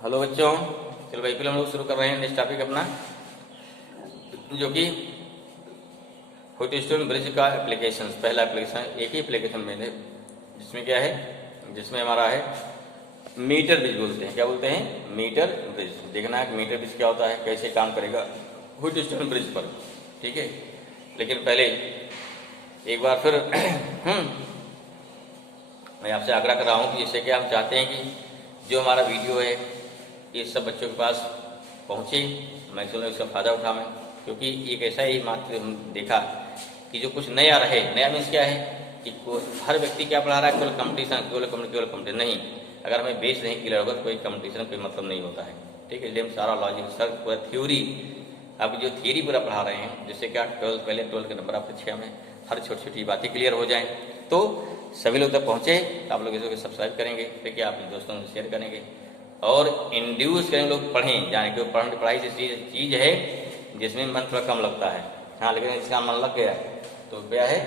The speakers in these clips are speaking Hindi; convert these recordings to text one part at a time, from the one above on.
हेलो बच्चों, चलो भाई फिर हम लोग शुरू कर रहे हैं नेक्स्ट टॉपिक अपना, जो कि व्हीटस्टोन ब्रिज का एप्लीकेशन। पहला एप्लीकेशन एक ही एप्लीकेशन में है, जिसमें क्या है, जिसमें हमारा है मीटर ब्रिज बोलते हैं। क्या बोलते हैं? Metre bridge. देखना है कि मीटर ब्रिज क्या होता है, कैसे काम करेगा व्हीटस्टोन ब्रिज पर। ठीक है, लेकिन पहले एक बार फिर मैं आपसे आग्रह कर रहा हूँ कि जैसे कि हम चाहते हैं कि जो हमारा वीडियो है ये सब बच्चों के पास पहुँचे, मैक्सिमम इसका फ़ायदा उठाएं, क्योंकि एक ऐसा ही मात्र हम देखा कि जो कुछ नया रहे। नया मीन्स क्या है कि हर व्यक्ति क्या पढ़ा रहा है, केवल कंपटीशन, केवल कंपटीशन नहीं। अगर हमें बेस नहीं क्लियर होगा तो कोई कंपटीशन कोई मतलब नहीं होता है। ठीक है, इसलिए हम सारा लॉजिक सर पूरा थ्योरी, अब जो थियरी पूरा पढ़ा रहे हैं, जिससे क्या पहले 12 के नंबर आपके 6 में हर छोटी छोटी बातें क्लियर हो जाएं, तो सभी लोग तक पहुँचे। आप लोग इसको सब्सक्राइब करेंगे, ठीक है, अपने दोस्तों से शेयर करेंगे और इंड्यूस करें, लोग पढ़ें, जाने के पढ़ाई से चीज़ है जिसमें मन थोड़ा कम लगता है। हाँ, लेकिन इसका मन लग गया तो क्या है,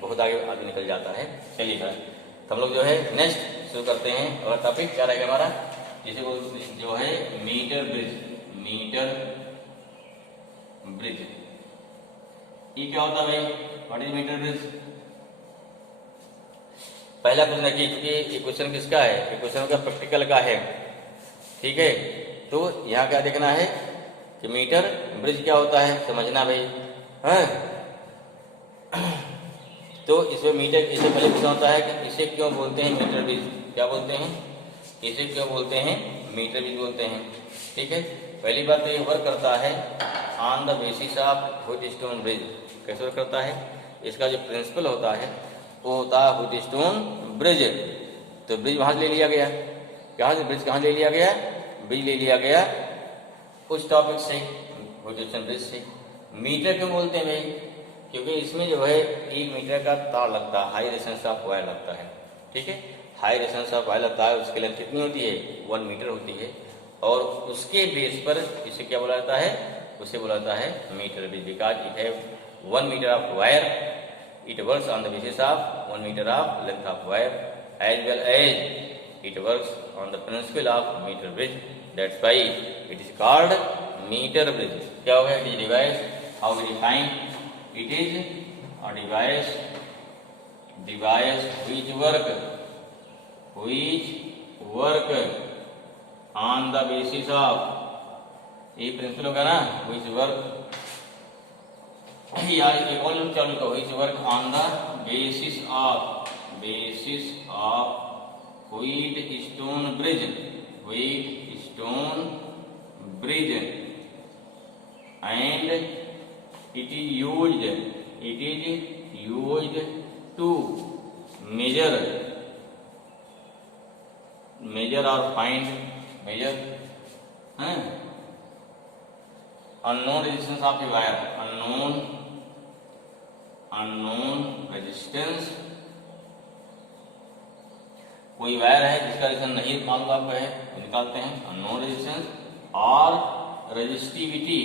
बहुत आगे निकल जाता है। चलिए सर, तो हम लोग जो है नेक्स्ट शुरू करते हैं। और टॉपिक क्या रहेगा हमारा, जैसे वो जो है मीटर ब्रिज। मीटर ब्रिज ये क्या होता है भाई? What is metre bridge? पहला क्वेश्चन देखिए, क्योंकि ये क्वेश्चन किसका है, ये क्वेश्चन का प्रैक्टिकल का है। ठीक है, तो यहाँ क्या देखना है कि मीटर ब्रिज क्या होता है, समझना भाई। हाँ, तो इसमें मीटर, इससे पहले क्वेश्चन होता है कि इसे क्यों बोलते हैं मीटर ब्रिज? क्या बोलते हैं? इसे क्यों बोलते हैं? मीटर ब्रिज बोलते हैं। ठीक है, पहली बात तो ये वर्क करता है on the basis of Wheatstone bridge. कैसे वर्क करता है? इसका जो प्रिंसिपल होता है वो होता है व्हीटस्टोन ब्रिज। तो ब्रिज वहाँ से ले लिया गया, कहाँ से ब्रिज कहाँ ले लिया गया? ब्रिज ले लिया गया उस टॉपिक से, व्हीटस्टोन ब्रिज से। मीटर क्यों बोलते हैं भाई? क्योंकि इसमें जो है 1 मीटर का तार लगता है, हाई रेजिस्टेंस ऑफ वायर लगता है। ठीक है, हाई रेजिस्टेंस ऑफ वायर लगता है, उसकी लेंथ कितनी होती है? 1 मीटर होती है। और उसके बेस पर इसे क्या बोला जाता है? उसे बोला जाता है metre bridge, because it have 1 metre of wire, it works on the basis of 1 metre of length of wire, as well as it works on the principle of metre bridge. That's why it is called metre bridge. क्या हो गया? It is device, how we define? It is a device which work on the basis of, ये प्रिंसिपल होगा ना, which work, या एक और चलो तो which work on the basis of Wheatstone bridge, and it is used to measure or find unknown resistance of a wire, unknown resistance। कोई वायर है जिसका रेजिस्टेंस नहीं मालूम आपको है, निकालते हैं अननोन रेजिस्टेंस। और रजिस्टिविटी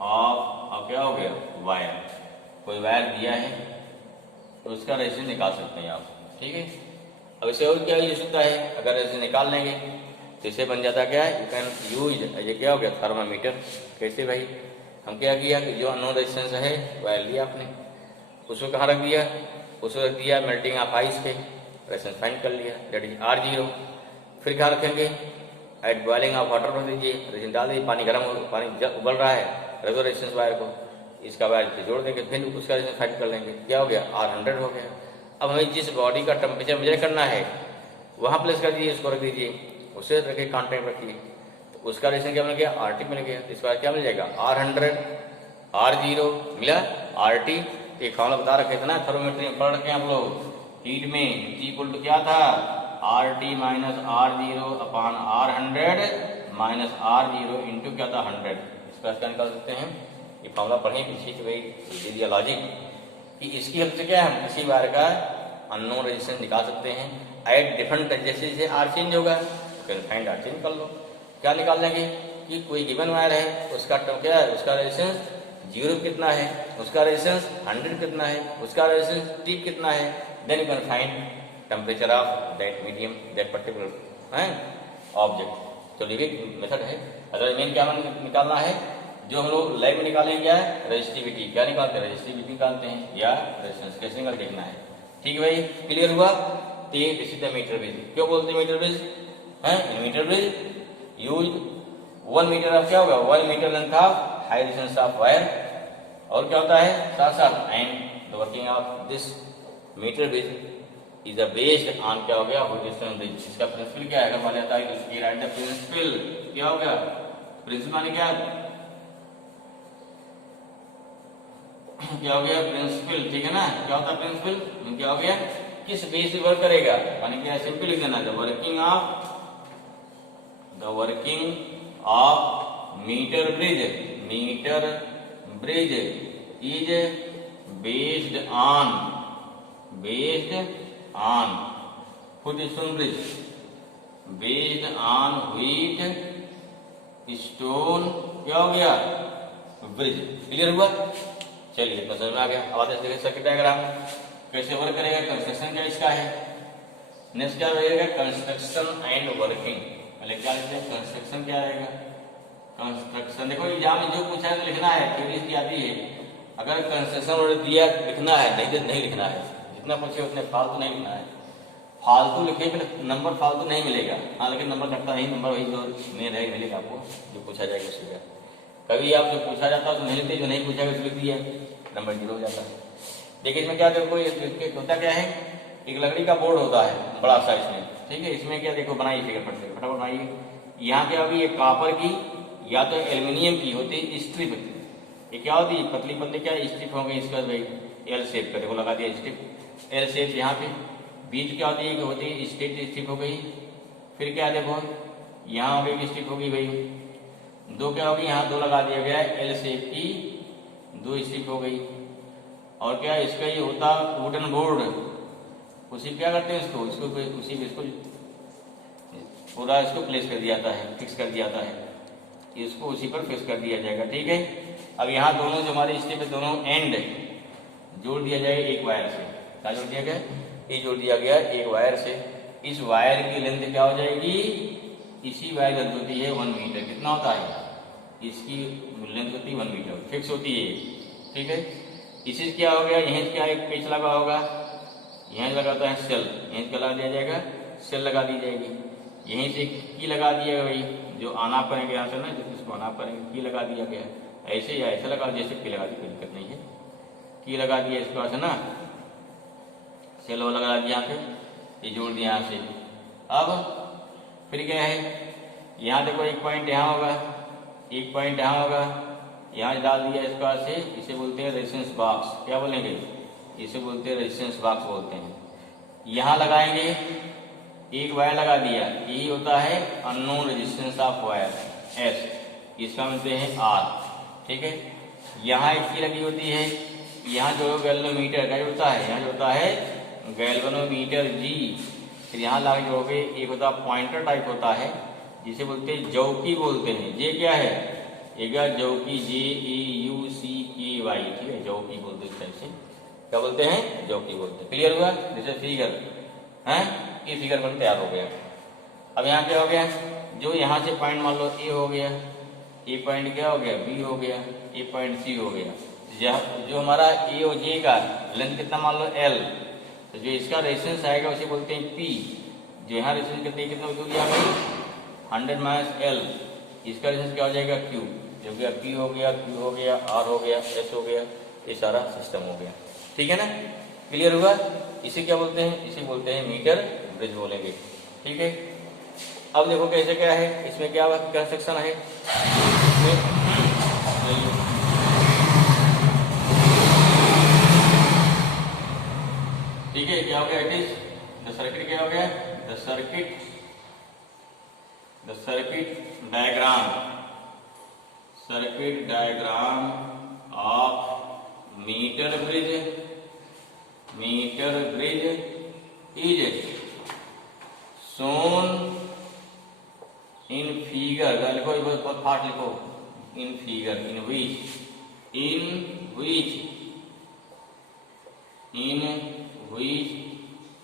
ऑफ क्या हो गया? वायर। कोई वायर दिया है तो उसका रेजिस्टेंस निकाल सकते हैं आप। ठीक है, अब इसे और क्या यूज होता है? अगर रेजिस्टेंस निकाल लेंगे तो इसे बन जाता क्या है? यू कैन यूज, ये क्या हो गया? थर्मामीटर। कैसे भाई? हम क्या किया कि जो अननोन रेजिस्टेंस है वायर लिया आपने, उसको कहाँ रख दिया? उसको रख दिया मेल्टिंग ऑफ आइस पे, रेजिस्टेंस फाइंड कर लिया, दैट इज R0। फिर क्या रखेंगे? एट बॉइलिंग ऑफ वाटर रख दीजिए, रेजिन डाल दीजिए, पानी गर्म हो, पानी उबल रहा है, रखो रेजिस्टेंस वायर को, इसका वायर से जोड़ देंगे, फिर उसका रेजिस्टेंस फाइंड कर लेंगे। क्या हो गया? R100 हो गया। अब हमें जिस बॉडी का टेम्परेचर मेजर करना है वहाँ प्लेस कर दीजिए, उसको रख दीजिए, उसे रखिए, कांटेक्ट रखिए, तो उसका रेजिस्टेंस क्या मिल गया? RT मिल गया। इस बार क्या मिल जाएगा? R100, R0 मिला, RT। एक फॉर्मूला बता रखे थे ना, थर्मोमेट्री में पढ़ रखे आप लोग, हीट में T इक्वल टू क्या था? RT minus R0 upon R100 minus R0 into क्या था? 100। इसका क्या निकाल सकते हैं? ये फॉर्मूला पढ़ें पीछे कि भाई दे दिया लॉजिक कि इसकी हेल्प से क्या है, हम किसी वायर का अननोन रेजिस्टेंस निकाल सकते हैं एट डिफरेंट, जैसे जैसे R चेंज होगा तो फाइंड R चेंज कर लो। क्या निकाल लेंगे कि कोई गिवन वायर है, उसका क्या है? उसका रेजिस्टेंस 0 कितना है, उसका रेजिस्टेंस 100 कितना है, उसका रेजिस्टेंस T कितना है, then you can find temperature of that medium that particular object. तो लिविंग मेथड है। अगर मेन क्या निकालना है, जो हम लोग लैब में निकालेंगे क्या है, रजिस्टिविटी। क्या निकालते हैं, रजिस्टिविटी निकालते हैं या रेजिस्टेंस, कैसे निकाल देखना है। ठीक है भाई, क्लियर हुआ। तो ये this is the metre bridge. क्यों बोलते हैं मीटर ब्रिज है? Metre bridge use 1 metre of क्या होगा, 1 metre length of high resistance of wire. और क्या होता है साथ साथ, and the working of this metre bridge is based on क्या हो गया, होरिजेंटल ब्रिज। इसका प्रिंसिपल क्या है, अगर मान लेता है कि राइट द प्रिंसिपल, क्या हो गया प्रिंसिपल माने क्या क्या हो गया प्रिंसिपल। ठीक है ना, क्या होता है प्रिंसिपल, क्या हो गया, किस बेस पे वर्क करेगा, माने क्या सिंपल लिख देना, the working of metre bridge is based on Wheatstone bridge, based on Wheatstone क्या हो गया ब्रिज। क्लियर हुआ। चलिए इतना समझ में आ गया। अब आते हैं सर्किट डायग्राम कैसे वर्क करेगा, कंस्ट्रक्शन क्या इसका है। नेक्स्ट क्या रहेगा, कंस्ट्रक्शन एंड वर्किंग। पहले क्या लिखते हैं, कंस्ट्रक्शन क्या रहेगा, कंस्ट्रक्शन। देखो एग्जाम में जो पूछा है तो लिखना है, थ्योरी की आती है। अगर कंस्ट्रक्शन वर्ड दिया लिखना है, नहीं तो नहीं लिखना है। जितना पूछे उतने फालतू नहीं लिखना है। फालतू लिखे फिर नंबर फालतू नहीं मिलेगा। हाँ लेकिन नंबर कटता नहीं, नंबर वही जो मेन है मिलेगा आपको, जो पूछा जाएगा उसी का। कभी आप जो पूछा जाता है तो नहीं लिखते, जो नहीं पूछा गया लिख दिया, नंबर 0 हो जाता है। देखिए इसमें क्या देखो, होता क्या है, एक लकड़ी का बोर्ड होता है बड़ा सा इसमें। ठीक है, इसमें क्या देखो बनाइए फिगर फटाफट बनाइए। यहाँ पे अभी एक कॉपर की या तो एल्यूमिनियम की होती है स्ट्रिप। ये क्या होती है, पतली पतली क्या स्ट्रिप हो गई इसका भाई, एल शेप का देखो लगा दिया स्ट्रिप, एल शेप। यहाँ पे बीच क्या होती है स्ट्रेट स्ट्रिप हो गई। फिर क्या देखो यहाँ पे एक स्ट्रिप होगी भाई, 2 क्या होगी, यहाँ 2 लगा दिया गया है, एल शेप की 2 स्ट्रिप हो गई। और क्या इसका ये होता वुडन बोर्ड, उसी क्या करते हैं इसको उसी पे इसको पूरा इसको प्लेस कर दिया जाता है, फिक्स कर दिया जाता है, इसको उसी पर फिक्स कर दिया जाएगा। ठीक है, अब यहाँ दोनों जो हमारे स्ट्रिप है दोनों एंड जोड़ दिया जाएगा एक वायर से। क्या जोड़ दिया गया, ये जोड़ दिया गया एक वायर से। इस वायर की लेंथ क्या हो जाएगी, इसी वायर की लेंथ होती है 1 मीटर। कितना होता है, इसकी लेंथ होती है 1 मीटर, फिक्स होती है। ठीक है, इसी क्या हो गया, यहीं क्या एक पेच लगा होगा, यहीं लगाता है सेल, यहीं क्या लगा दिया जाएगा, सेल लगा दी जाएगी। यहीं से की लगा दिया भाई, जो आना पड़ेगा यहाँ से ना, जिसको आना पड़ेगा की लगा दिया गया, ऐसे या ऐसे लगा दिया, जैसे की लगा दी, कोई दिक्कत नहीं है। की लगा दिया इसके पास है ना, सेल वो लगा दिया यहाँ पे, ये जोड़ दिया यहाँ से। अब फिर क्या है, यहाँ देखो एक पॉइंट यहाँ होगा, एक पॉइंट यहाँ होगा, यहाँ डाल दिया इसके पास से, इसे बोलते हैं रेजिस्टेंस बॉक्स। क्या बोलेंगे, इसे बोलते हैं रेजिस्टेंस बॉक्स बोलते हैं। यहाँ लगाएंगे, एक वायर लगा दिया, यही होता है unknown resistance of wire S, इसका मिलते हैं आर। ठीक है, यहाँ एक की लगी होती है, यहाँ जो गैल्वेनोमीटर का होता है, यहाँ जो होता है गैल्वेनोमीटर जी। फिर यहाँ लगे जोड़ोगे, एक होता है पॉइंटर टाइप होता है, जिसे बोलते हैं जौकी बोलते हैं। ये क्या है, एगा जौकी, JEUCKY। ठीक है, जौकी बोलते हैं, इस से क्या बोलते हैं, जौकी बोलते हैं। क्लियर हुआ, जैसे फिगर है, ये फिगर बन तैयार हो गया। अब यहाँ क्या हो गया, जो यहाँ से पॉइंट मान लो ए हो गया, ए पॉइंट क्या हो गया, बी हो गया, ए पॉइंट सी हो गया। जो हमारा ए और जे का लेंथ कितना मान लो एल, तो जो इसका रेजिस्टेंस आएगा उसे बोलते हैं पी। जो यहाँ रेजिस्टेंस करते हैं कितना हो गया, 100 माइनस एल, इसका रेजिस्टेंस क्या हो जाएगा क्यू। जो गया पी हो गया, क्यू हो गया, आर हो गया, एस हो गया, ये सारा सिस्टम हो गया। ठीक है ना, क्लियर हुआ। इसे क्या बोलते हैं, इसे बोलते हैं मीटर ब्रिज बोलेंगे। ठीक है, अब देखो कैसे क्या है, इसमें क्या कंस्ट्रक्शन है, ठीक है, क्या हो गया, इट इज द सर्किट। क्या हो गया, the circuit diagram of metre bridge is shown in figure। लिखो, बहुत फास्ट लिखो, in figure, in which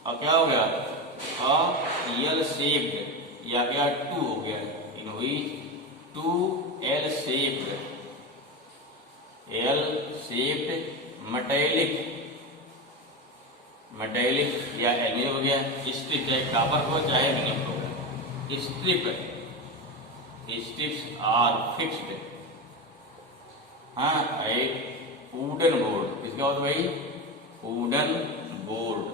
और क्या हो गया, एल शेप्ड, या क्या टू हो गया, इन हुई two L shaped, L shaped metallic, metallic या एल्यूमिनियम हो गया, स्ट्रिप चाहे कॉपर हो चाहे एल्यूमिनियम हो, स्ट्रिप, स्ट्रिप्स आर फिक्स्ड, हाँ एक वुडन बोर्ड, इसका होता भाई वुडन बोर्ड,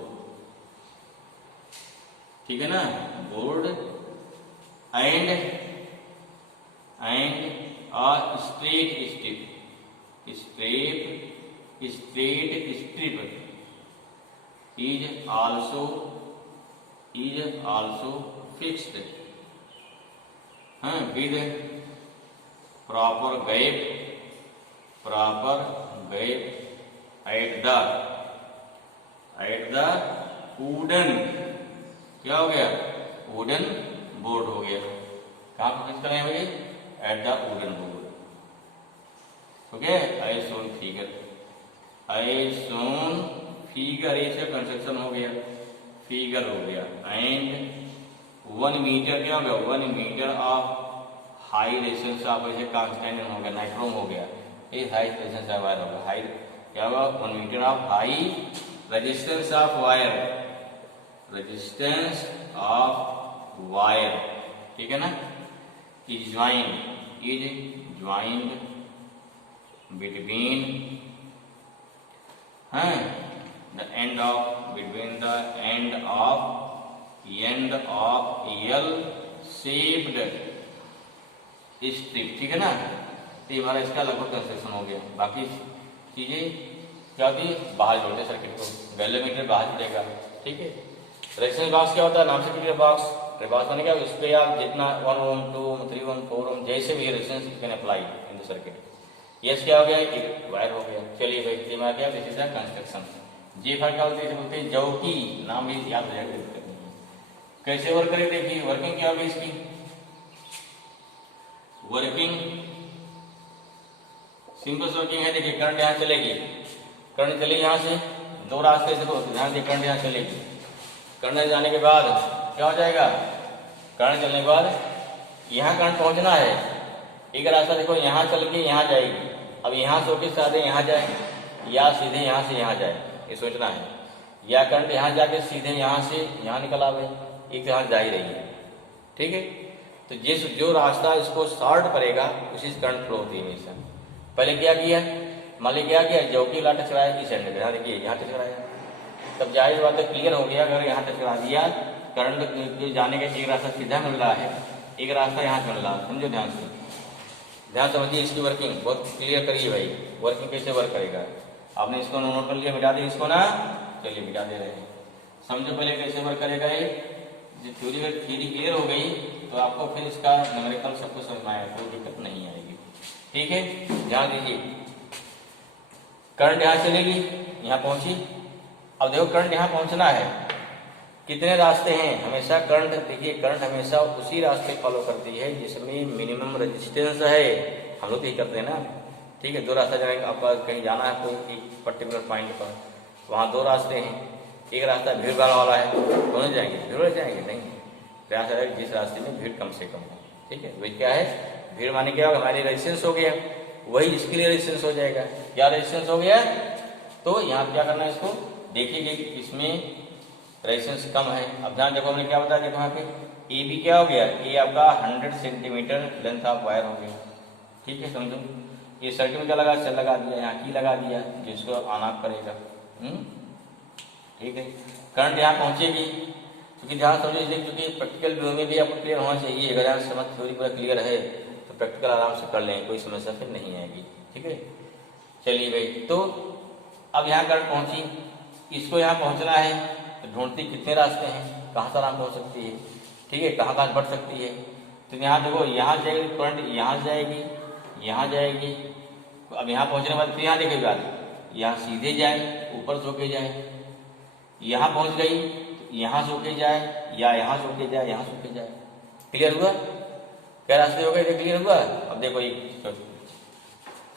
ठीक है ना, board and straight strip, straight strip is also fixed, हाँ with proper gap at the wooden, क्या हो गया, वुडन बोर्ड हो गया, कहाँ पर फिक्स करें भाई, at the wooden board, okay. I Son figure, I Son figure, ये कंस्ट्रक्शन हो गया, फिगर हो गया, एंड 1 मीटर क्या हो गया, 1 metre of high resistance of ऐसे कांस्टेंट हो गया, नाइट्रोम हो गया, ये हाई रेजिस्टेंस ऑफ वायर होगा, हाई क्या होगा, 1 metre of high resistance of wire, resistance of wire, ठीक है ना, इज ज्वाइंड बिटवीन, हाँ the end of L shaped strip, ठीक है ना, तो ये हमारा इसका लगभग कंस्ट्रक्शन हो गया। बाकी चीजें क्या होती है, बाहर जोड़ते सर्किट को, गैलोमीटर बाहर जुड़ेगा, ठीक है। रेजिस्टेंस बॉक्स क्या होता है, नाम से क्लियर बॉक्स, बॉक्स माने क्या, उस पर आप जितना 1 ओम 2 ओम 3 ओम 4 ओम जैसे भी resistance you can apply in the circuit. Yes क्या हो गया, एक वायर हो गया। चलिए भाई ये हमारा क्या, दिस इज द कंस्ट्रक्शन। जी फर क्या होती है, बोलते हैं जौकी, नाम भी याद हो जाएगा, दिक्कत नहीं है। कैसे वर्क करें, देखिए वर्किंग क्या होगी इसकी, वर्किंग सिंपल वर्किंग है। देखिए करंट यहाँ चलेगी, करंट चलेगी यहाँ से, दो रास्ते से, तो ध्यान से करंट यहाँ चलेगी, करंट जाने के बाद क्या हो जाएगा, करंट चलने के बाद यहाँ करंट पहुंचना है, एक रास्ता देखो यहाँ चल के यहाँ जाएगी, अब यहाँ से होकर सीधे यहाँ जाए या सीधे यहाँ से यहाँ जाए, ये सोचना है, या करंट यहाँ जाके सीधे यहाँ से यहाँ निकल आवे, एक यहाँ जा ही रही है, ठीक है। तो जिस जो रास्ता इसको शॉर्ट करेगा उसी से करंट फ्लो होती है हमेशा। पहले क्या किया, मान ली क्या किया, जौकी ला टकराया इस एंड में, यहाँ देखिए यहाँ टकराया, तब जाहिर बात है क्लियर हो गया, अगर यहाँ टकरा दिया करंट जाने का एक रास्ता सीधा मिल रहा है, एक रास्ता यहाँ से मिल रहा है, समझो ध्यान से, ध्यान समझिए इसकी वर्किंग बहुत क्लियर करिए भाई, वर्किंग कैसे वर्क करेगा। आपने इसको नोट कर लिया, मिटा दिया इसको ना, चलिए मिटा दे रहे हैं, समझो पहले कैसे वर्क करेगा ये। थ्योरी क्लियर हो गई तो आपको फिर इसका न्यूमेरिकल सब कुछ समझ में आएगा, कोई दिक्कत नहीं आएगी, ठीक है। ध्यान दीजिए, करंट यहाँ चलेगी, यहाँ पहुंची, अब देखो करंट यहाँ पहुंचना है, कितने रास्ते हैं, हमेशा करंट, देखिए करंट हमेशा उसी रास्ते फॉलो करती है जिसमें मिनिमम रेजिस्टेंस है, हम लोग तो यही करते हैं ना, ठीक है। दो रास्ता जाएंगे, आपका कहीं जाना है कोई एक पर्टिकुलर पॉइंट पर, वहाँ दो रास्ते हैं, एक रास्ता भीड़ भाड़ वाला है, दोनों जाएंगे, भीड़ जाएंगे नहीं, प्रयास है जिस रास्ते में भीड़ कम से कम हो, ठीक है। वही क्या है, भीड़ माने क्या होगा, हमारी रेजिस्टेंस हो गया, वही इसके लिए रेजिस्टेंस हो जाएगा, क्या रेजिस्टेंस हो गया, तो यहाँ क्या करना है, इसको देखिए इसमें रेजिस्टेंस कम है। अब ध्यान देखो हमने क्या बताया, देखो यहाँ पे ए बी क्या हो गया, ए आपका 100 सेंटीमीटर लेंथ ऑफ वायर हो गया, ठीक है। समझो ये सर्किट में क्या लगा, सेल लगा दिया, यहाँ की लगा दिया जिसको ऑन ऑफ करेगा, ठीक है। करंट यहाँ पहुंचेगी, क्योंकि ध्यान समझो, क्योंकि प्रैक्टिकल व्यू में भी आपको क्लियर होना चाहिए, अगर यहाँ समझ थ्योरी पूरा क्लियर है तो प्रैक्टिकल आराम से कर लेंगे, कोई समस्या फिर नहीं आएगी, ठीक है। चलिए भाई, तो अब यहाँ करंट पहुंची, इसको यहाँ पहुंचना है, तो ढूंढती कितने रास्ते हैं, कहाँ से आराम पहुंच सकती है, ठीक है, कहाँ कहाँ बढ़ सकती है। तो यहाँ देखो, यहाँ जाएगी करंट, यहाँ जाएगी, यहाँ जाएगी, अब यहाँ पहुंचने के बाद फिर यहाँ देखेगा, यहाँ सीधे जाए, ऊपर से होके जाए, यहाँ पहुंच गई तो यहाँ से होके जाए, या यहाँ से होके जाए, यहाँ से होके जाए, क्लियर हुआ, क्या रास्ते हो गए, क्लियर हुआ। अब देखो ये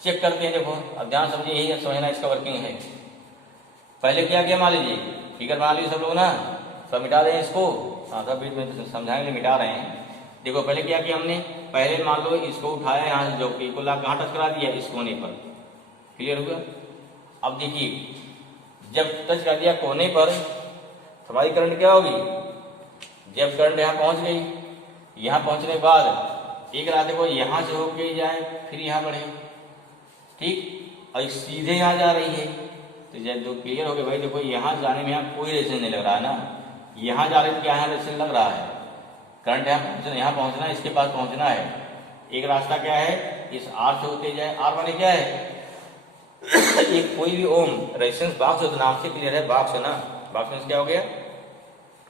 चेक करते हैं, देखो अब ध्यान समझिए, यही समझना इसका वर्किंग है। पहले क्या किया, मान लीजिए फिगर बना लीजिए सब लोग ना, सब मिटा दें इसको। हाँ सब बीच में समझाएंगे, मिटा रहे हैं। देखो पहले क्या किया हमने, पहले मान लो इसको उठाया यहाँ से, जो कि को ला कहाँ टच करा दिया, इस कोने पर। क्लियर हुआ? अब देखिए जब टच कर दिया कोने पर हमारी करंट क्या होगी, जब करंट यहाँ पहुँच गई, यहाँ पहुँचने के बाद एक रात को यहाँ से होके जाए फिर यहाँ बढ़े, ठीक, और सीधे यहाँ जा रही है। तो जब जो क्लियर हो गया भाई, देखो यहाँ जाने में यहाँ कोई रेजिस्टेंस नहीं लग रहा है ना, यहाँ जा रहे तो क्या यहाँ रेजिस्टेंस लग रहा है, करंट यहाँ पहुँचना है, इसके पास पहुँचना है। एक रास्ता क्या है, इस आर से होते जाए। आर माने क्या है, एक कोई भी ओम रेजिस्टेंस बॉक्स हो, नाम से क्लियर है, बॉक्स है ना, बॉक्स में क्या हो गया,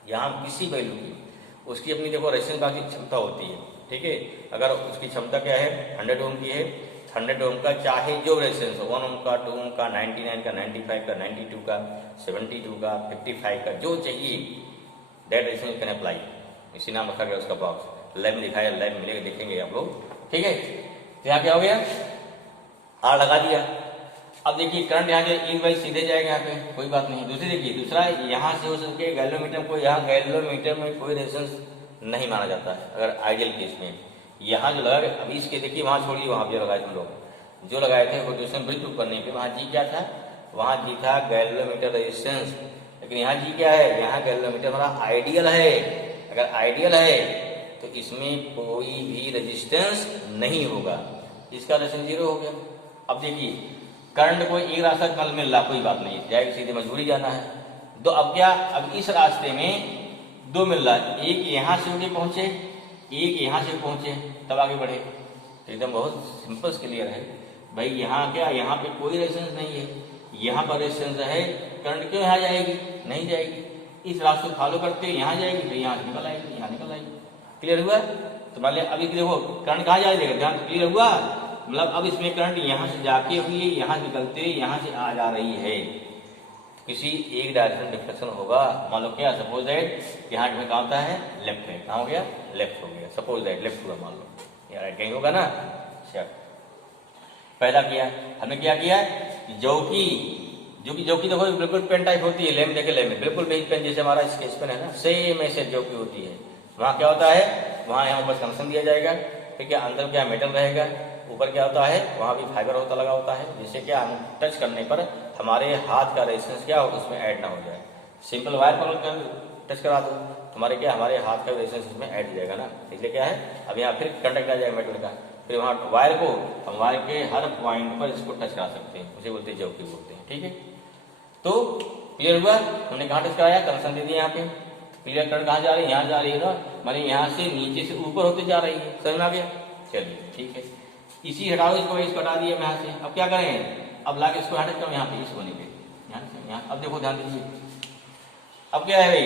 यहाँ किसी वैल्यू की उसकी अपनी देखो रेजिस्टेंस बॉक्स की क्षमता होती है, ठीक है। अगर उसकी क्षमता क्या है 100 ओम की है, 100 ओम का चाहे जो रेजिस्टेंस हो, 1 ओम का, 2 ओम का, 99 का, 95 का, 92 का, 72 का, 55 का, जो चाहिए दैट रेजिस्टेंस कैन अप्लाई। इसी नाम रखा गया उसका बॉक्स। लैब में दिखाया, लैब मिलेगा, देखेंगे आप लोग, ठीक है। तो यहाँ क्या हो गया, आर लगा दिया। अब देखिए करंट यहाँ से एक बाई सीधे जाएगा, यहाँ पे कोई बात नहीं। दूसरी देखिए, दूसरा यहाँ से हो सके गैल्वेमीटर को, यहाँ गैल्वेमीटर में कोई रेजिस्टेंस नहीं माना जाता है अगर आइडियल केस में। यहाँ जो लगा, अभी इसके देखिए वहाँ छोड़िए, वहाँ भी लगाए हम लोग जो लगाए थे पोटेंशियल ब्रिज प्रूफ करने पे, वहाँ जी क्या था, वहाँ जी था गैल्वेमीटर रेजिस्टेंस। लेकिन यहाँ जी क्या है, यहाँ गैल्वेमीटर हमारा आइडियल है। अगर आइडियल है तो इसमें कोई भी रेजिस्टेंस नहीं होगा, इसका रेजिस्टेंस 0 हो गया। अब देखिए करंट को एक रास्ता कल मिल रहा, कोई बात नहीं, जाएगी सीधे, मजबूरी जाना है। तो अब क्या, अब इस रास्ते में 2 मिल रहा है, एक यहाँ से होके पहुंचे, एक यहाँ से पहुंचे, तब आगे बढ़े। एकदम बहुत सिंपल क्लियर है भाई। यहाँ क्या, यहाँ पे कोई रेजिस्टेंस नहीं है, यहाँ पर रेजिस्टेंस है, करंट क्यों यहाँ जाएगी, नहीं जाएगी। इस रास्ते को फॉलो करते यहाँ जाएगी, फिर यहाँ निकल आएगी, यहाँ निकल आएगी। क्लियर हुआ? तो मान लिया अभी देखो करंट कहाँ जा रही है, ध्यान, क्लियर हुआ? मतलब अब इसमें करंट यहाँ से जाके हुई है, यहाँ निकलते यहाँ से आ जा रही है, किसी एक डायरेक्शन डिफ्लेक्शन होगा। मान लो क्या, सपोज दैट यहाँ में कहाँ होता है, लेफ्ट है, कहाँ हो गया, लेफ्ट हो गया, सपोज दैट लेफ्ट हुआ, मान लो यहाँ राइट कहीं होगा ना। अच्छा पैदा किया हमने, क्या किया, जो कि देखो बिल्कुल पेन टाइप होती है, लैम्प देखे, लैम्प बिल्कुल बेस पेन जैसे हमारा स्केच पेन है ना, सेम ऐसे जो की होती है। वहाँ क्या होता है, वहाँ यहाँ ऊपर कनेक्शन दिया जाएगा, ठीक है, अंदर क्या मेटल रहेगा, ऊपर क्या होता है, वहाँ भी फाइबर होता लगा होता है, जिससे क्या हम टच करने पर हमारे हाथ का रेजिस्टेंस क्या हो, उसमें ऐड ना हो जाए। सिंपल वायर पर टच करा दो, हमारे क्या, हमारे हाथ का रेजिस्टेंस उसमें ऐड हो जाएगा ना, इसलिए क्या है, अब यहाँ फिर कंडक्ट आ जाएगा मेटल का, फिर वहाँ वायर को हम वायर के हर पॉइंट पर इसको टच करा सकते हैं, उसे बोलते हैं जौकी बोलते हैं, ठीक है। तो क्लियर हुआ, हमने कहाँ टच कराया, कनेक्शन दे दिया यहाँ पे। क्लियर, करंट कहाँ जा रही है, यहाँ जा रही है ना, माने यहाँ से नीचे से ऊपर होते जा रही है, समझ में आ गया? चलिए ठीक है, इसी हटाओ इसको, इसको हटा दिया यहाँ से। अब क्या करें, अब लाके इसको हटा करो यहाँ पे, इस कोने पे, यहाँ। अब देखो ध्यान दीजिए, अब क्या है भाई,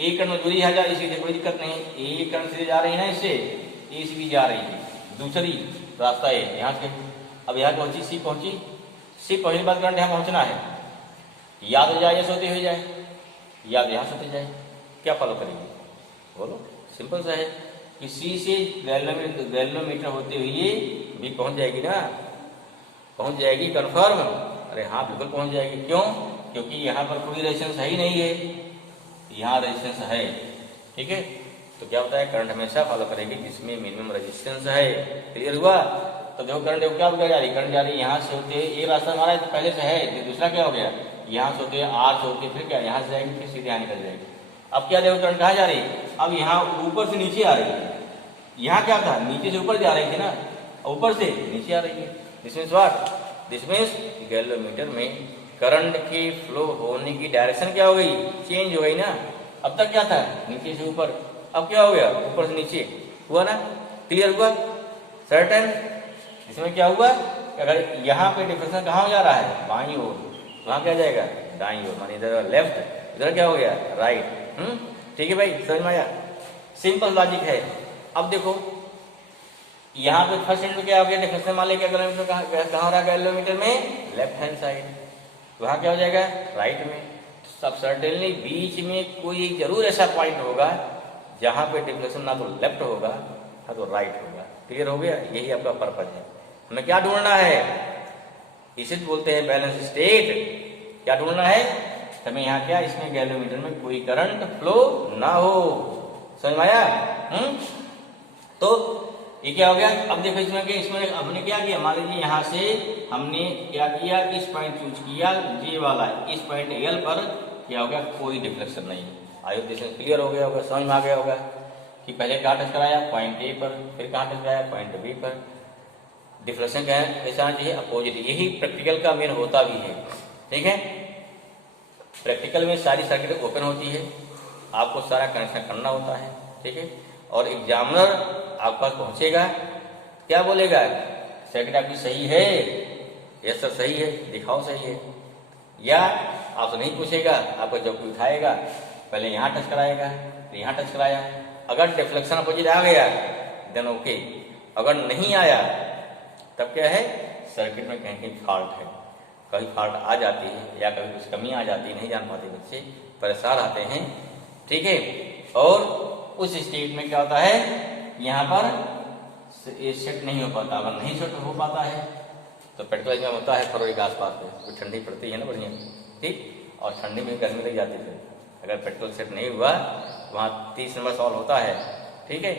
एक करंट मजबूरी यहाँ जा रही, सीधे कोई दिक्कत नहीं, एक करंट सीधे जा रही है ना, इससे ए सी भी जा रही है, दूसरी रास्ता है यहाँ से। अब यहाँ पहुंची, सी पहुंची, सी पहुंचने के बाद करंट यहाँ पहुंचना है, या तो जाए, सोते हुए जाए, या तो यहाँ सोते जाए, क्या फॉलो करेंगे बोलो? सिंपल सा है कि सी से गैल्वेमीटर होते हुए भी पहुंच जाएगी ना, पहुंच जाएगी कंफर्म। अरे हाँ बिल्कुल पहुंच जाएगी, क्यों? क्योंकि यहाँ पर कोई रेजिस्टेंस है ही नहीं है, यहाँ रेजिस्टेंस है, ठीक है। तो क्या होता है, करंट हमेशा फॉलो करेगी जिसमें मिनिमम रेजिस्टेंस है। क्लियर हुआ? तो देखो करंट क्या जा रही, करंट जा रही है यहाँ से होते, एक रास्ता हमारा पहले से है, दूसरा क्या हो गया, यहाँ से होते आर से होते, फिर क्या यहाँ से जाएगी, फिर सीधे यहाँ निकल जाएगी। अब क्या देखो करंट कहाँ जा रही है, अब यहाँ ऊपर से नीचे आ रही है, यहाँ क्या था, नीचे से ऊपर जा रही थी ना, ऊपर से नीचे आ रही है। This means what, this means galvanometer में करंट के फ्लो होने की डायरेक्शन क्या हो गई, चेंज हो गई ना। अब तक क्या था, नीचे से ऊपर, अब क्या हो गया, ऊपर से नीचे हुआ ना। क्लियर हुआ? सर्टेन? इसमें क्या हुआ, अगर यहाँ पे डिफ्लेक्शन कहाँ जा रहा है, बाईं ओर, वहाँ क्या जाएगा, दाईं ओर, मानी इधर लेफ्ट, इधर क्या हो गया, राइट। ठीक है भाई, समझ में आया? सिंपल लॉजिक है। अब देखो यहाँ पे फर्स्ट एंड में क्या हो गया, डिफ्लेक्शन मान लेके गैल्वेमीटर कहाँ हो रहा है, गैल्वेमीटर में लेफ्ट हैंड साइड, वहाँ क्या हो जाएगा, राइट में। सब सर्टेनली बीच में कोई जरूर ऐसा पॉइंट होगा जहाँ पे डिफ्लेक्शन ना तो लेफ्ट होगा ना तो राइट होगा। क्लियर हो गया? यही आपका पर्पज है। हमें क्या ढूंढना है, इसे बोलते हैं बैलेंस स्टेट। क्या ढूंढना है, तब यहाँ क्या, इसमें गैल्वेनोमीटर में कोई करंट फ्लो ना हो। समझ में आया? तो ये क्या हो गया? अब देखो इसमें हमने क्या किया, मान लीजिए यहाँ से हमने क्या किया, इस पॉइंट चूज किया जे वाला, इस पॉइंट एल पर क्या हो गया, कोई डिफ्लेक्शन नहीं। आई होप दिस क्लियर हो गया होगा, समझ में आ गया होगा कि पहले कहाँ टच कराया, पॉइंट ए पर, फिर कहाँ टच कराया, पॉइंट बी पर। डिफ्लेक्शन क्या है, कैसा आना चाहिए, अपोजिट। यही प्रैक्टिकल का मेन होता भी है। ठीक है, प्रैक्टिकल में सारी सर्किट ओपन होती है, आपको सारा कनेक्शन करना होता है। ठीक है, और एग्जामिनर आपके पास पहुंचेगा, क्या बोलेगा, सर्किट आपकी सही है, यस सर सही है, दिखाओ सही है। या आपसे नहीं पूछेगा, आपको जब उठाएगा पहले यहाँ टच कराएगा, फिर यहाँ टच कराया। अगर डिफ्लेक्शन अपोजिट आ गया देन ओके, अगर नहीं आया तब क्या है, सर्किट में कहीं कहीं फॉल्ट है। कभी फॉल्ट आ जाती है या कभी कुछ कमी आ जाती है, नहीं जान पाते बच्चे, परेशान आते हैं। ठीक है, और उस स्टेट में क्या होता है, यहाँ पर ये सेट नहीं हो पाता। अगर नहीं सेट हो पाता है तो पेट्रोल में होता है फरवरी के आसपास में, तो ठंडी पड़ती है ना बढ़िया, ठीक, और ठंडी में गर्मी लग जाती है। अगर पेट्रोल सेट नहीं हुआ वहाँ 30 नंबर सॉल्व होता है। ठीक है,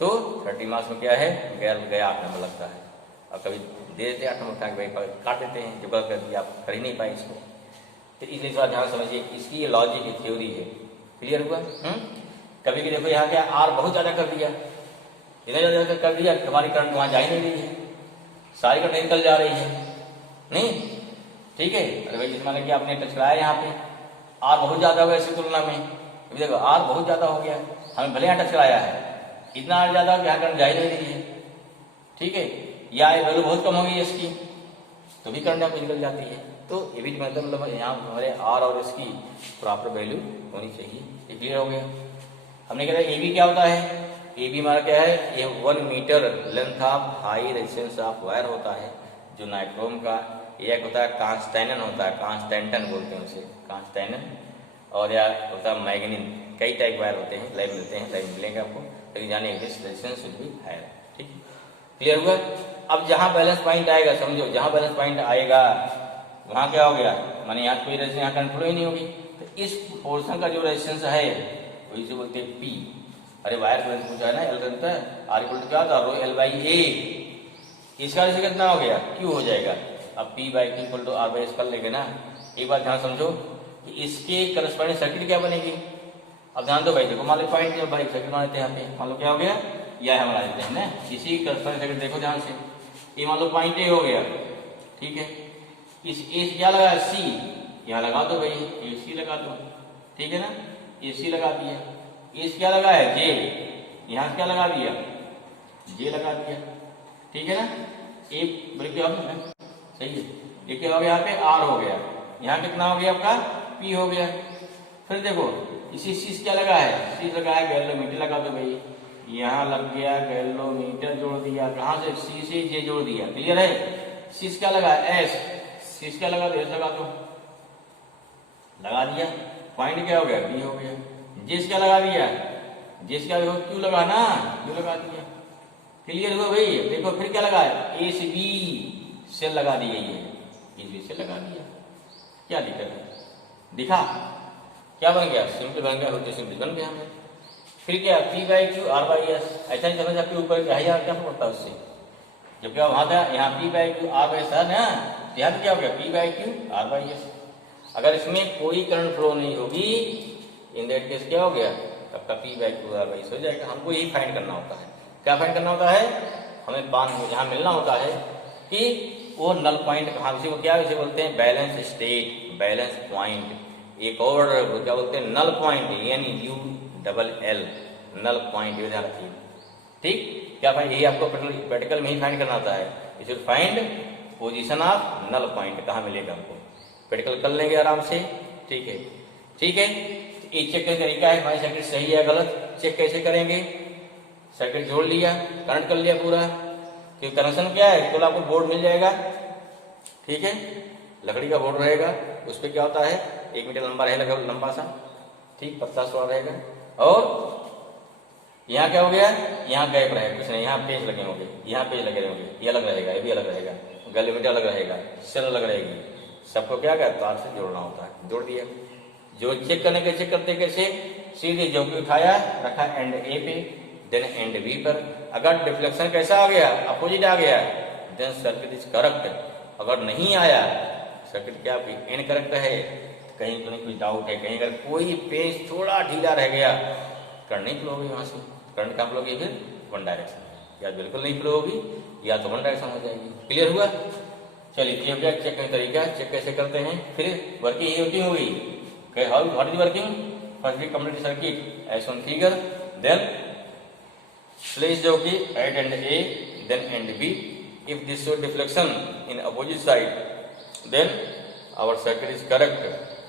तो 30 मार्क्स में क्या है, गया 8 नंबर लगता है। और कभी दे देते 8 नंबर का, भाई काट देते हैं, जो गलत कर दिया आप कर ही नहीं पाए इसको। तो इसलिए थोड़ा ध्यान समझिए, इसकी ये लॉजिक की थ्योरी है। क्लियर हुआ? कभी भी देखो यहाँ क्या, आर बहुत ज़्यादा कर दिया, इतना ज़्यादा कर दिया, तुम्हारी करंट वहाँ जा ही नहीं रही है, सारी करंट निकल जा रही है, नहीं। ठीक है, अरे भाई जिस माने कि आपने टच कराया यहाँ पे, आर बहुत ज़्यादा हो गया इसकी तुलना में। अभी देखो आर बहुत ज़्यादा हो गया, हमें भले यहाँ टच कराया है, इतना आर ज़्यादा हो गया, यहाँ करंट जा ही नहीं रही है। ठीक है, या ये वैल्यू बहुत कम हो गई इसकी, तो भी करंट यहाँ पे निकल जाती है। तो ये भी मतलब यहाँ हमारे आर और इसकी प्रॉपर वैल्यू होनी चाहिए। ये क्लियर हो गया? हमने कहा ए बी क्या होता है, ए बी हमारा क्या है, ये 1 metre length of high resistance of wire होता है, जो नाइक्रोम का। एक होता है कांस्टेनन होता है, कांस्टेंटन बोलते हैं उसे, कांस्टेनन, और या होता है मैग्नीन। कई टाइप वायर होते हैं, लाइव मिलते हैं, लाइव मिलेंगे आपको, लेकिन जाने रेजिस्टेंस शुड बी हायर। ठीक, क्लियर हुआ? अब जहाँ बैलेंस पॉइंट आएगा, समझो जहाँ बैलेंस पॉइंट आएगा वहाँ क्या हो गया, माने यहाँ कोई रेजिस्टेंस, यहाँ करंट फ्लो ही नहीं होगी, तो इस पोर्शन का जो रेजिस्टेंस है वही से बोलते हैं पी। अरे वायर को पूछा है ना, एल रहता है, आर इक्वल टू क्या था, रो एल बाई ए। इसका रेजिस्टेंस कितना हो गया, क्यू हो जाएगा। अब P by Q equal to R by S कर लेंगे ना। एक बात ध्यान समझो कि इसके करस्पॉन्डिंग सर्किट क्या बनेगी। अब ध्यान दो भाई, देखो मान लो पॉइंट भाई सर्किट बना देते हैं यहाँ पे, मान लो क्या हो गया, यह हम बना देते हैं ना, इसी करस्पॉन्डिंग सर्किट देखो ध्यान से। ये मान लो पॉइंट ए हो गया, ठीक है, इस ए क्या लगा, सी, यहाँ लगा दो भाई, ए सी लगा दो, ठीक है ना, ए सी लगा दिया। इस क्या लगा है, जे, यहाँ क्या लगा दिया, जे लगा दिया, ठीक है ना। ए बोले क्या सही है, ये क्या हो गया, यहाँ पे आर हो गया, यहाँ कितना हो गया आपका, पी हो गया। फिर देखो इसी सी क्या लगा है, सी लगा है, गैल्वेनोमीटर लगा दो भाई, यहाँ लग गया गैल्वेनोमीटर, जोड़ दिया, कहाँ से, सी से जे जोड़ दिया। क्लियर है? सी क्या लगा है, एस, सी क्या लगा दो, एस लगा दो, लगा दिया। पॉइंट क्या हो गया, बी हो गया। जिस क्या लगा दिया, जिस क्या क्यू लगा ना, क्यू लगा दिया। क्लियर हुआ भाई? देखो फिर क्या लगा है, ए से बी सेल लगा दी गई है, इस बी से लगा दिया, क्या दिक्कत है, दिखा क्या बन गया, सिंपल बन गया, होते सिंपल बन गया हमें। फिर क्या, P by Q R by S, ऐसा नहीं समझ आपके ऊपर क्या पड़ता है उससे, जब क्या वहां था, यहाँ P by Q R by S है ना, यहाँ पे क्या हो गया, P by Q R by S. अगर इसमें कोई करंट फ्लो नहीं होगी, इन दैट केस क्या हो गया, तब का P by Q R by S हो जाएगा। हमको यही फाइंड करना होता है। क्या फाइंड करना होता है, हमें यहाँ मिलना होता है कि वो नल पॉइंट कहाँ, उसी को क्या इसे बोलते हैं, बैलेंस स्टेट, बैलेंस पॉइंट। एक और क्या बोलते हैं, नल पॉइंट, यानी U double L, null point, ये ध्यान रखिए। ठीक, क्या भाई, यही आपको प्रैक्टिकल में ही फाइंड करना होता है। You should find position of null point, कहाँ मिलेगा हमको, प्रैक्टिकल कर लेंगे आराम से। ठीक है, ठीक है। एक चेक का तरीका है, हमारी सर्किट सही है गलत, चेक कैसे करेंगे, सर्किट जोड़ लिया, करंट कर लिया पूरा, क्योंकि कनेक्शन क्या है, तो आपको बोर्ड मिल जाएगा, ठीक है, लकड़ी का बोर्ड रहेगा, उस पर क्या होता है, 1 मीटर लंबा रहेगा, लंबा सा, ठीक, पतला सा रहेगा। और यहाँ क्या हो गया, यहाँ गैप रहेगा, कुछ नहीं, यहाँ पेज लगे होंगे, यहाँ पेज लगे होंगे, ये अलग रहेगा, ये भी अलग रहेगा, गैल्वेनोमीटर अलग रहेगा, सेल अलग रहेगी, सबको क्या कहता तार से जोड़ना होता है, जोड़ दिया। जो चेक करने के चेक करते कैसे, सीधे जो कि उठाया रखा एंड ए पे, देन एंड बी पर। अगर डिफ्लेक्शन कैसा आ गया, अपोजिट आ गया, देन सर्किट इज करेक्ट। अगर नहीं आया सर्किट क्या इनकरेक्ट है, कहीं तो नहीं कुछ डाउट है, कहीं अगर कोई पेज थोड़ा ढीला रह गया, करंट नहीं फ्लो होगी वहां से। करंट कहाँ फ्लो होगी, फिर वन डायरेक्शन, या बिल्कुल नहीं फ्लो होगी या तो वन डायरेक्शन हो जाएगी। क्लियर हुआ? चलिए ये क्या चेक करने तरीका, चेक कैसे करते हैं, फिर वर्किंग ये होती हुई, how what is working, first we complete circuit as on figure, then place जो कि at end A then end B. If this show deflection in opposite side, then our circuit is correct.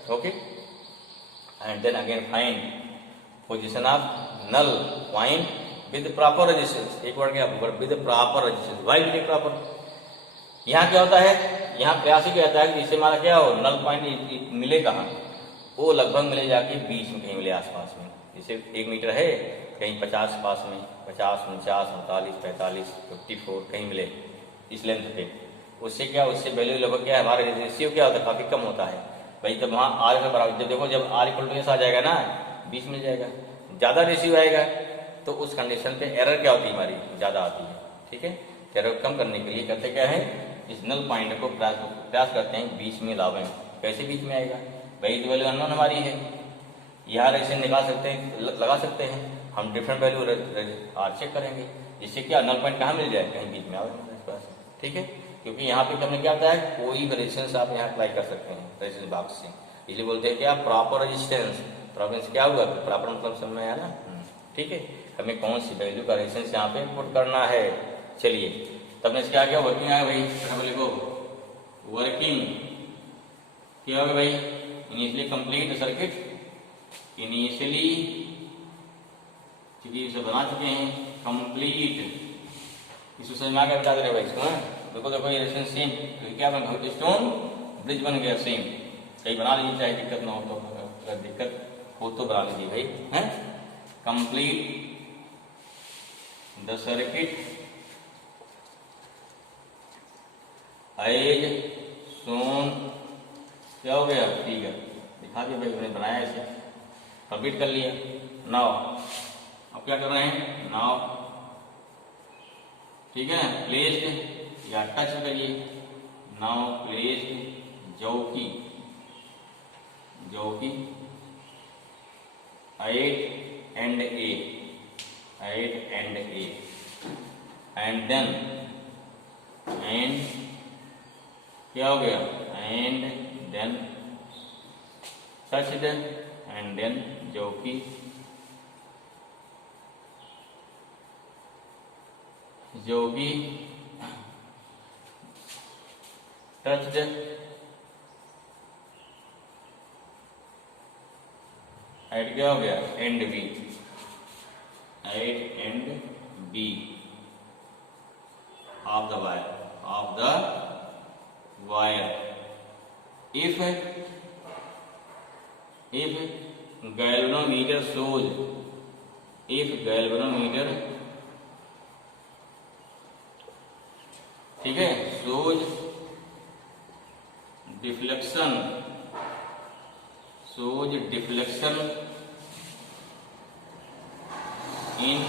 Okay, and then again find position of null point with proper resistance. एक वर्ड क्या, with proper resistance. Why with proper? यहाँ क्या होता है, यहाँ प्रयास ही कहता है कि जिससे हमारा क्या हो, नल पॉइंट मिले कहाँ, वो लगभग मिले जाके बीच में कहीं मिले आसपास में। जैसे 1 मीटर है, कहीं 50 पास में, 50, 49, 48, 45, 54 कहीं मिले इस लेंथ पे, उससे क्या, उससे वैल्यू लगभग क्या है, हमारा रेशियो क्या होता है, काफी कम होता है भाई। तब वहाँ आर के बराबर, जब देखो जब आर इक्वल टू आ जाएगा ना, 20 मिल जाएगा। ज्यादा रेशियो आएगा तो उस कंडीशन पे एरर क्या होती है, हमारी ज्यादा आती है। ठीक है, एरर कम करने के लिए करते क्या है, इस नल पॉइंट को प्रयास करते हैं बीच में लावें। कैसे बीच में आएगा भाई, तो वैल्यू अननोन हमारी है, यहाँ ऐसे निकाल सकते हैं, लगा सकते हैं हम, डिफरेंट वैल्यू आर चेक करेंगे, जिससे क्या नल पॉइंट कहाँ मिल जाए, कहीं बीच में आवे हमारे पास। ठीक है, क्योंकि यहाँ पे हमने क्या होता है, कोई भी रेजिस्टेंस आप यहाँ अप्लाई कर सकते हैं रेजिस्टेंस बॉक्स से, इसलिए बोलते हैं क्या, प्रॉपर रेजिस्टेंस। प्रॉपर क्या हुआ, प्रॉपर मतलब समझ में आया ना। ठीक है, हमें कौन सी वैल्यू का रेजिस्टेंस यहाँ पे पुट करना है। चलिए तब ने क्या किया, वर्किंग आया भाई, लिखो वर्किंग क्या होगा भाई, इनिशियली कंप्लीट सर्किट, इनिशियली चीजें इसे बना चुके हैं, कंप्लीट, इसको समझ में आ गया, बता दे रहे भाई इसको। देखो देखो ये रेजिस्टेंस सेम, तो क्या बन गया, स्टोन ब्रिज बन गया सेम। कहीं बना लीजिए, चाहे दिक्कत ना हो तो, अगर दिक्कत हो तो बना लीजिए भाई, है। कंप्लीट द सर्किट एज सोन, क्या हो गया, फिगर दिखा दिया भाई, मैंने बनाया इसे, कंप्लीट कर लिया। नाउ अब क्या कर रहे हैं, नाउ ठीक है, प्लेस्ड या टच करिए, नाउ प्लेस्ड जो की 8 and A, 8 and A, and then and क्या हो गया, and then touched and then जो कि touched एट क्या हो गया, and B, at and B of the wire, if galvanometer shows, if galvanometer, ठीक है, shows deflection in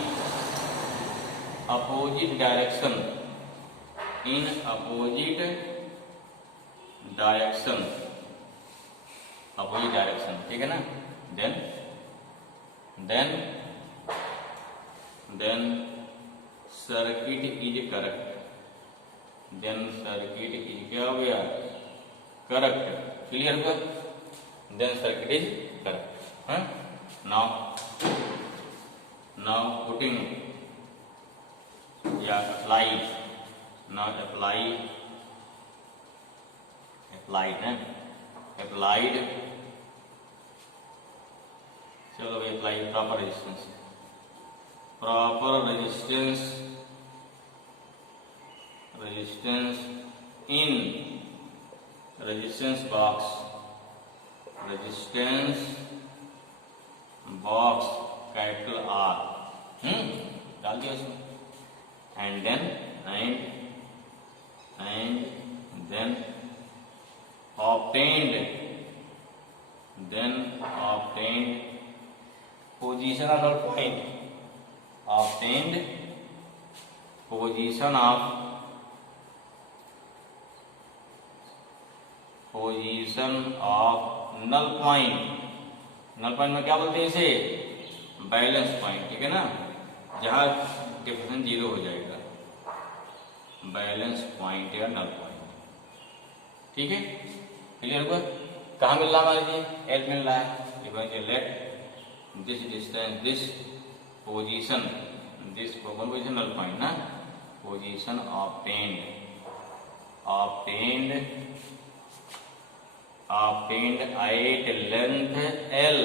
opposite direction, opposite direction, ठीक है ना, then circuit is correct, then circuit is क्या हो गया, correct, क्लियर हुआ, then circuit is correct, huh? now putting या applied, not applied है, applied, चलो भाई apply proper resistance in resistance box capital R, डाल दिया उसमें, and then off position of null point, obtained position of null point. Null point में क्या बोलते हैं इसे? बैलेंस पॉइंट, ठीक है ना, जहां डिफरेंस 0 हो जाएगा, बैलेंस पॉइंट या नल पॉइंट, ठीक है, क्लियर हुआ? कहाँ मिल रहा हमारे लिए? एल मिल रहा है। Let this distance, this position, this position null point ना, position obtained at length L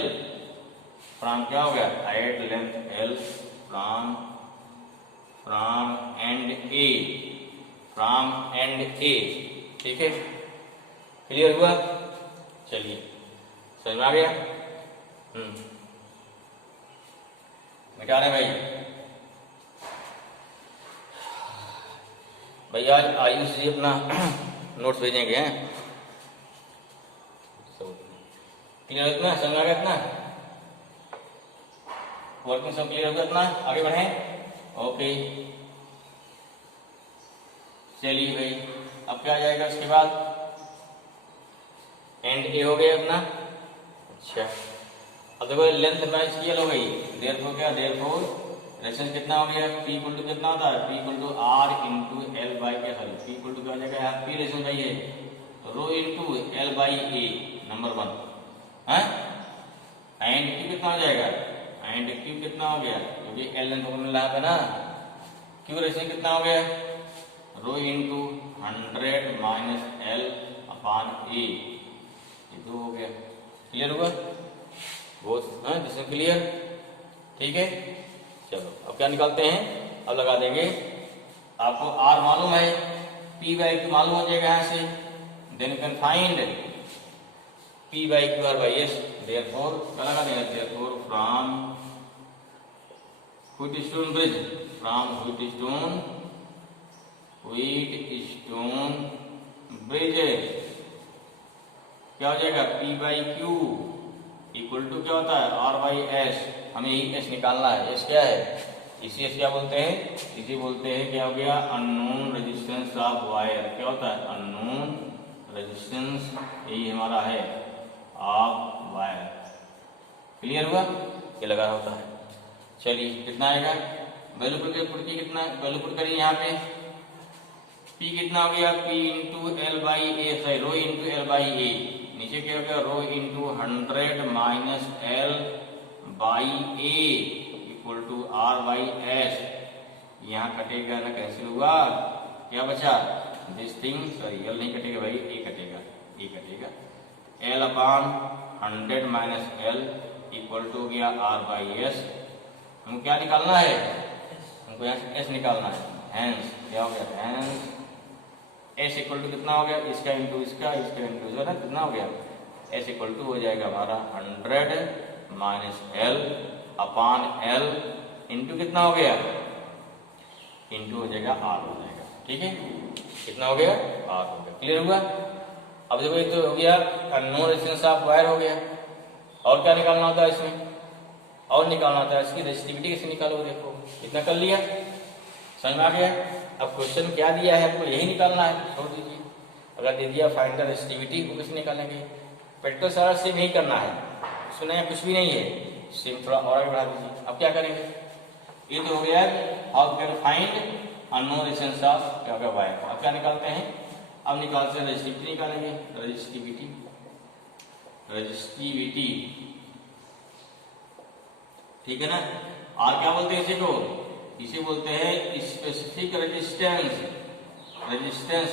from, क्या हो गया? At length L from end A, ठीक है, क्लियर हुआ? चलिए, समझ में आ गया? मिटा रहे भाई आज आयुष जी अपना नोट्स भेजेंगे हैं, क्लियर इतना? समझ आ गया इतना? वर्किंग सब क्लियर हो गया इतना? आगे बढ़ें, ओके। चलिए भाई, अब क्या आ जाएगा उसके बाद? एंड ए हो गया अपना। अच्छा, अब देखो लेंथ मैच की हो गई, देयरफॉर क्या? देयरफॉर रिलेशन कितना हो गया? पी इक्वल टू कितना होता है? P equal to R into L by K, sorry P equal to क्या हो जाएगा? यहाँ पी रिलेशन भाई है rho into L by A, number 1 है। एंड क्यू कितना हो जाएगा? एंड क्यू कितना हो गया? क्योंकि एल लेंथ को मिल रहा है ना, क्यू रिलेशन कितना हो गया? Rho into 100 minus L upon ए, ये 2 हो गया। क्लियर हुआ? बहुत दिस क्लियर, ठीक है। चलो अब क्या निकालते हैं? अब लगा देंगे, आपको आर मालूम है, पी बाई क्यू मालूम हो जाएगा यहाँ से, then you can find P by Q R by S. Therefore क्या लगा देंगे? Therefore from Wheatstone bridge, from Wheatstone bridge क्या हो जाएगा? P by Q equal to क्या होता है? R by S. हमें ही एस निकालना है। एस क्या है? इसी एस क्या बोलते हैं? इसी बोलते हैं क्या हो गया? Unknown resistance of wire. क्या होता है? अननोन रेजिस्टेंस, यही हमारा है ऑफ वायर। क्लियर हुआ? ये लगा होता है। चलिए कितना आएगा? वैल्यू पुट कितना वैल्यू पुट करिए यहाँ पे। पी कितना हो गया? P into L by A, sorry rho into L by A. नीचे क्या हो गया? Rho into 100 minus L by A equal to R by S. यहाँ कटेगा ना, कैंसिल हुआ, क्या बचा? दिस थिंग, सॉरी एल नहीं कटेगा भाई, ए कटेगा, ए कटेगा। L upon 100 minus L equal to हो गया आर बाई एस। हमको क्या निकालना है? हमको यहाँ से एस निकालना है। हैंस क्या हो गया? हैंस एस इक्वल टू कितना हो गया? इसका इंटू इसका, इसका इंटू इसका, ना कितना हो गया? एस इक्वल टू हो जाएगा हमारा 100 minus L upon L into कितना हो गया? इंटू हो जाएगा आर हो जाएगा, ठीक है। कितना हो गया? आर हो गया। क्लियर हुआ? अब देखो ये तो हो गया अननोन रेजिस्टेंस ऑफ वायर हो गया। और क्या निकालना होता है इसमें? और निकालना होता है इसकी रेजिस्टिविटी। कैसे निकालोगे? देखो इतना कर लिया, समझ में आ गया। अब क्वेश्चन क्या दिया है आपको? यही निकालना है, छोड़ दीजिए। अगर दे दिया फाइंड द रेजिस्टिविटी, वो कैसे निकालेंगे? प्रैक्टिकल सारा सेम यही करना है, सुना कुछ भी नहीं है। सेम थोड़ा और आगे बढ़ा दीजिए। अब क्या करेंगे? ये तो हो गया how can find unknown resistance of क्या होगा? वायर। अब क्या निकालते हैं? अब निकालते हैं रेजिस्टिविटी निकालेंगे। रेजिस्टिविटी ठीक है ना। और क्या बोलते हैं इसे को? इसे बोलते हैं स्पेसिफिक रेजिस्टेंस।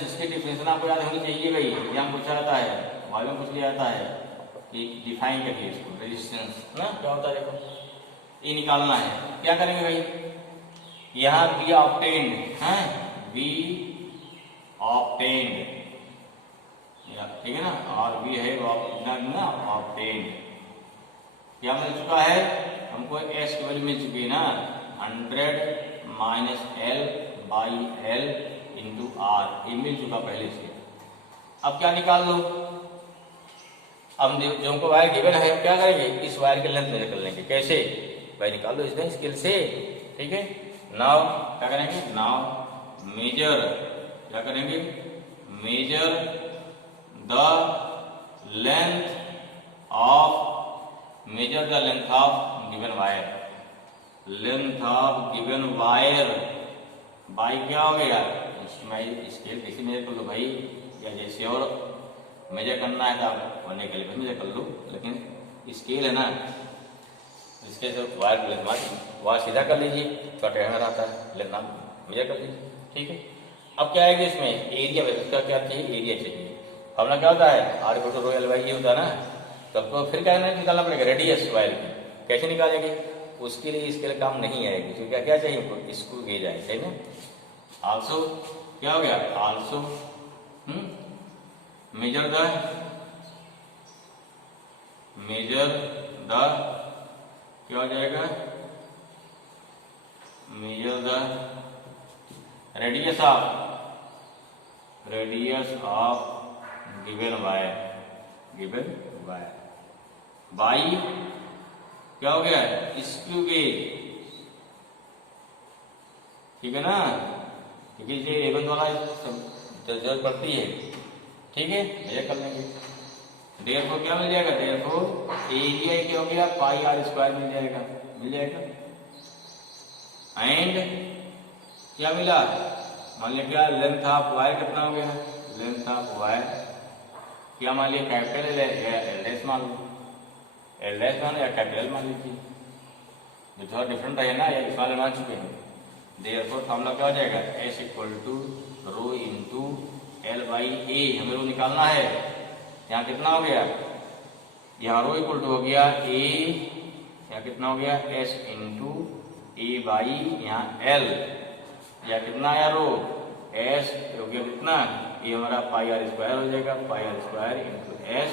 इसकी डिफिनेशन आपको याद होनी चाहिए भाई, एग्जाम पूछा जाता है, मालूम कुछ लिया जाता है कि डिफाइन करिए इसको। रेजिस्टेंस ना क्या होता है? देखो ये निकालना है। क्या करेंगे भाई? यहाँ बी ऑब्टेन्ड है, बी ऑब्टेन्ड, ठीक है ना, और बी है ना ऑब्टेन्ड। क्या मिल चुका है हमको? एस की वैल्यू मिल चुकी है ना, 100 minus L by L into R, ये मिल चुका पहले से। अब क्या निकाल लो? अब जो हमको वायर गिवन है, क्या करेंगे? इस वायर के लेंथ मेजर कर लेंगे। कैसे भाई निकाल लो इसमें स्केल से, ठीक है। नाउ क्या करेंगे, नाउ मेजर, क्या करेंगे, measure the length of, measure the length of given wire, length of given wire by क्या हो गया, स्केल कैसे मेजर कर लो भाई, या जैसे और मेजर करना है तो आप बनने के लिए मेजर कर लो, लेकिन स्केल है ना, इसके से वायर लेंथ वायर सीधा कर लीजिए, छोटा टेढ़ा रहता है, लेंथ आप मेजर कर लीजिए, ठीक है। अब क्या आएगा इसमें, एरिया में उसका क्या चाहिए, एरिया चाहिए। हमने क्या होता है R equal to rho L by ये होता है ना, तब तो फिर क्या निकालना पड़ेगा, रेडियस वायर की, कैसे निकालेंगे, उसके लिए इसके काम नहीं आएगी, तो क्या क्या चाहिए, इसको गेज आए, सही ना। आल्सो क्या हो गया, आल्सो मेजर द क्या हो जाएगा, measure the radius of given wire by क्या हो गया, स्क्रू गेज, ठीक है ना, क्योंकि ये एवन वाला जरूरत पड़ती है, ठीक है, मेजर कर लेंगे। देयरफॉर क्या मिल जाएगा, देयरफॉर एरिया क्या हो गया, पाई आर स्क्वायर मिल जाएगा, एंड क्या मिला, मान लिया क्या, लेंथ ऑफ वायर कितना हो गया, लेंथ ऑफ वायर क्या मान लिया, कैपिटल एल डैश मान लो, एल डैश मान या कैपिटल मान लीजिए, जो थोड़ा डिफरेंट है ना, या स्मॉल मान चुके हैं। देयरफॉर फॉर्मूला क्या हो जाएगा, S equal to rho into L by A, हमें रो निकालना है, यहाँ कितना हो गया, यहाँ रो इक्वल टू हो गया ए, यहाँ कितना हो गया एस इंटू ए बाई यहाँ एल, या कितना आया रो एस हो गया कितना, ये हमारा पाई आर स्क्वायर हो जाएगा, pi R square into S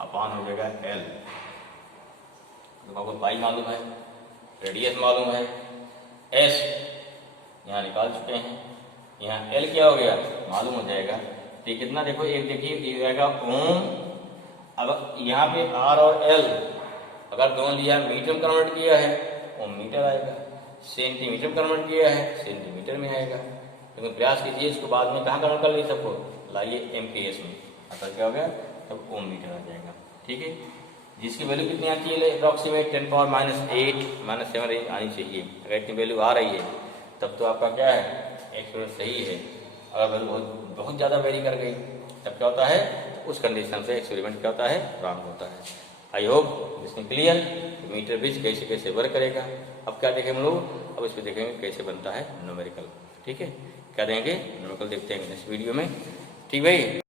upon हो जाएगा एल। तो आपको पाई मालूम है, रेडियस मालूम है, एस यहाँ निकाल चुके हैं, यहाँ एल क्या हो गया मालूम हो जाएगा, तो कितना देखो, एक देखिए ये आएगा ओम, अब यहाँ पे आर और एल अगर दोनों लिया मीटर में कन्वर्ट किया है ओम मीटर आएगा, सेंटीमीटर में कन्वर्ट किया है सेंटीमीटर में आएगा, लेकिन प्रयास कीजिए इसको बाद में कहाँ कन्वर्ट कर लीजिए, सबको लाइए एमपीएस में, अतः क्या हो गया तब ओम मीटर आ जाएगा, ठीक है। जिसकी वैल्यू कितनी आती है अप्रॉक्सीमेट 10 पावर -8 -7 रेंज आनी चाहिए, अगर इतनी वैल्यू आ रही है तब तो आपका क्या है एक्सपेरिमेंट सही है, अगर वैल्यू बहुत ज़्यादा वेरी कर गई तब क्या होता है, उस कंडीशन से एक्सपेरिमेंट क्या होता है, रॉन्ग होता है। आई होप इसमें क्लियर, मीटर ब्रिज कैसे कैसे वर्क करेगा। अब क्या देखेंगे हम लोग, अब इस पर देखेंगे कैसे बनता है न्यूमेरिकल, ठीक है, क्या देंगे न्यूमेरिकल देखते हैं नेक्स्ट वीडियो में, ठीक भाई।